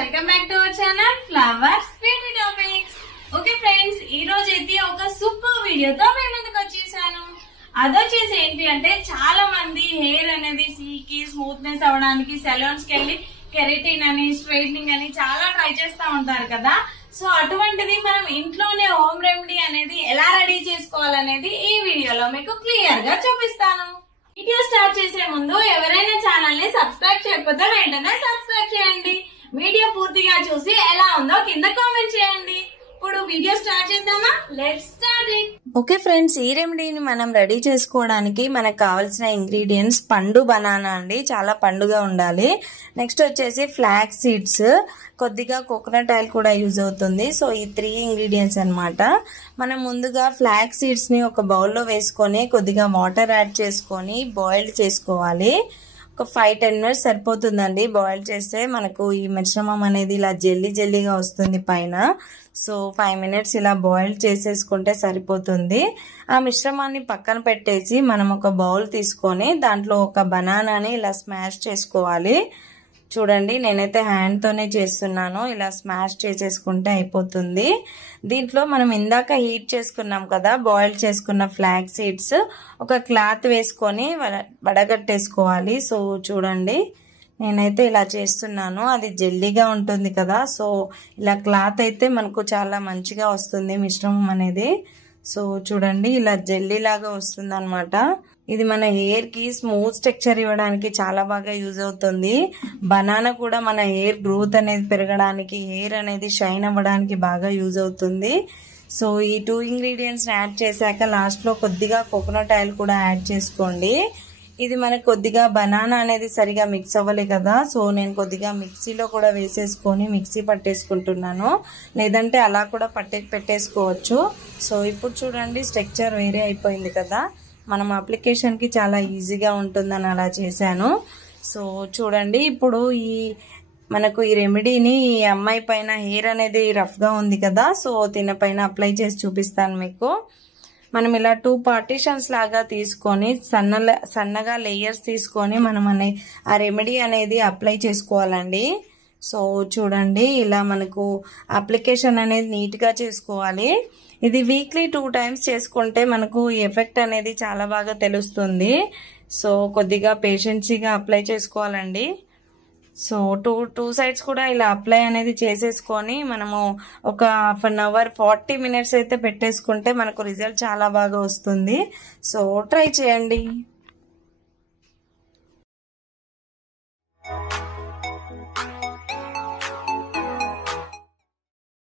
Welcome back to our channel flowers beauty topics. Okay friends, ఈ రోజు అయితే ఒక సూపర్ వీడియోతో మేము ముందుకు వచ్చేసాను. అదొచ్చేసి ఏంటి అంటే, చాలా మంది హెయిర్ అనేది సిల్కీ స్మూత్నెస్ అవ్వడానికి సెలూన్స్ కి వెళ్ళి కెరటిన్ అని స్ట్రైట్నింగ్ అని చాలా ట్రై చేస్తా ఉంటారు కదా. సో అటువంటిది మనం ఇంట్లోనే హోమ్ రెమెడీ అనేది ఎలా రెడీ చేసుకోవాలనేది ఈ వీడియోలో మీకు క్లియర్ గా చూపిస్తాను. వీడియో స్టార్ట్ చేసే ముందు ఎవరైనా ఛానల్ ని సబ్స్క్రైబ్ చేయకపోతే వెంటనే సబ్స్క్రైబ్ చేయండి. వీడియో పూర్తిగా చూసి ఎలా ఉందో కింద కామెంట్ చేయండి. ఇప్పుడు వీడియో స్టార్ట్ చేద్దామా? Let's start it. Okay friends, ఈ రెమెడీని మనం రెడీ చేసుకోవడానికి మనకు కావాల్సిన ఇంగ్రీడియంట్స్ పండు బనానా అండి, చాలా పండుగా ఉండాలి. నెక్స్ట్ వచ్చేసి ఫ్లాక్స్ సీడ్స్, కొద్దిగా కోకోనట్ ఆయిల్ కూడా యూజ్ అవుతుంది. సో ఈ 3 ఇంగ్రీడియంట్స్ అన్నమాట. మనం ముందుగా ఫ్లాక్స్ సీడ్స్ ని ఒక బౌల్లో వేసుకొని కొద్దిగా వాటర్ యాడ్ చేసుకొని బాయిల్డ్ చేసుకోవాలి. ఒక 5-10 మినిట్స్ సరిపోతుందండి. బాయిల్ చేస్తే మనకు ఈ మిశ్రమం అనేది ఇలా జెల్లీగా వస్తుంది పైన. సో 5 మినిట్స్ ఇలా బాయిల్ చేసేసుకుంటే సరిపోతుంది. ఆ మిశ్రమాన్ని పక్కన పెట్టేసి మనం ఒక బౌల్ తీసుకొని దాంట్లో ఒక బనానాని ఇలా స్మాష్ చేసుకోవాలి. చూడండి, నేనైతే హ్యాండ్తోనే చేస్తున్నాను. ఇలా స్మాష్ చేసేసుకుంటే అయిపోతుంది. దీంట్లో మనం ఇందాక హీట్ చేసుకున్నాం కదా బాయిల్ చేసుకున్న ఫ్లాక్స్ సీడ్స్, ఒక క్లాత్ వేసుకొని వడగట్టేసుకోవాలి. సో చూడండి, నేనైతే ఇలా చేస్తున్నాను. అది జెల్లీగా ఉంటుంది కదా, సో ఇలా క్లాత్ అయితే మనకు చాలా మంచిగా వస్తుంది మిశ్రమం అనేది. సో చూడండి, ఇలా జెల్లీ లాగా వస్తుంది అనమాట. ఇది మన హెయిర్ కి స్మూత్ టెక్స్చర్ ఇవ్వడానికి చాలా బాగా యూజ్ అవుతుంది. బనానా కూడా మన హెయిర్ గ్రోత్ అనేది పెరగడానికి, హెయిర్ అనేది షైన్ అవ్వడానికి బాగా యూజ్ అవుతుంది. సో ఈ 2 ఇంగ్రీడియంట్స్ యాడ్ చేశాక లాస్ట్ లో కొద్దిగా కోకోనట్ ఆయిల్ కూడా యాడ్ చేసుకోండి. ఇది మనకు కొద్దిగా బనానా అనేది సరిగా మిక్స్ అవ్వలే కదా, సో నేను కొద్దిగా మిక్సీలో కూడా వేసేసుకొని మిక్సీ పట్టేసుకుంటున్నాను. లేదంటే అలా కూడా పెట్టేసుకోవచ్చు. సో ఇప్పుడు చూడండి, స్ట్రక్చర్ వేరే అయిపోయింది కదా, మనం అప్లికేషన్కి చాలా ఈజీగా ఉంటుందని అలా చేశాను. సో చూడండి, ఇప్పుడు మనకు ఈ రెమెడీని ఈ అమ్మాయి పైన హెయిర్ అనేది రఫ్గా ఉంది కదా, సో దీని పైన అప్లై చేసి చూపిస్తాను మీకు. మనం ఇలా 2 పార్టీషన్స్ లాగా తీసుకొని సన్నగా లేయర్స్ తీసుకొని మనం ఆ రెమెడీ అనేది అప్లై చేసుకోవాలండి. సో చూడండి, ఇలా మనకు అప్లికేషన్ అనేది నీట్గా చేసుకోవాలి. ఇది వీక్లీ 2 టైమ్స్ చేసుకుంటే మనకు ఈ ఎఫెక్ట్ అనేది చాలా బాగా తెలుస్తుంది. సో కొద్దిగా పేషెన్సీగా అప్లై చేసుకోవాలండి. సో టూ సైడ్స్ కూడా ఇలా అప్లై అనేది చేసేసుకొని మనము ఒక 1/2 అవర్ 40 మినిట్స్ అయితే పెట్టేసుకుంటే మనకు రిజల్ట్ చాలా బాగా వస్తుంది. సో ట్రై చేయండి.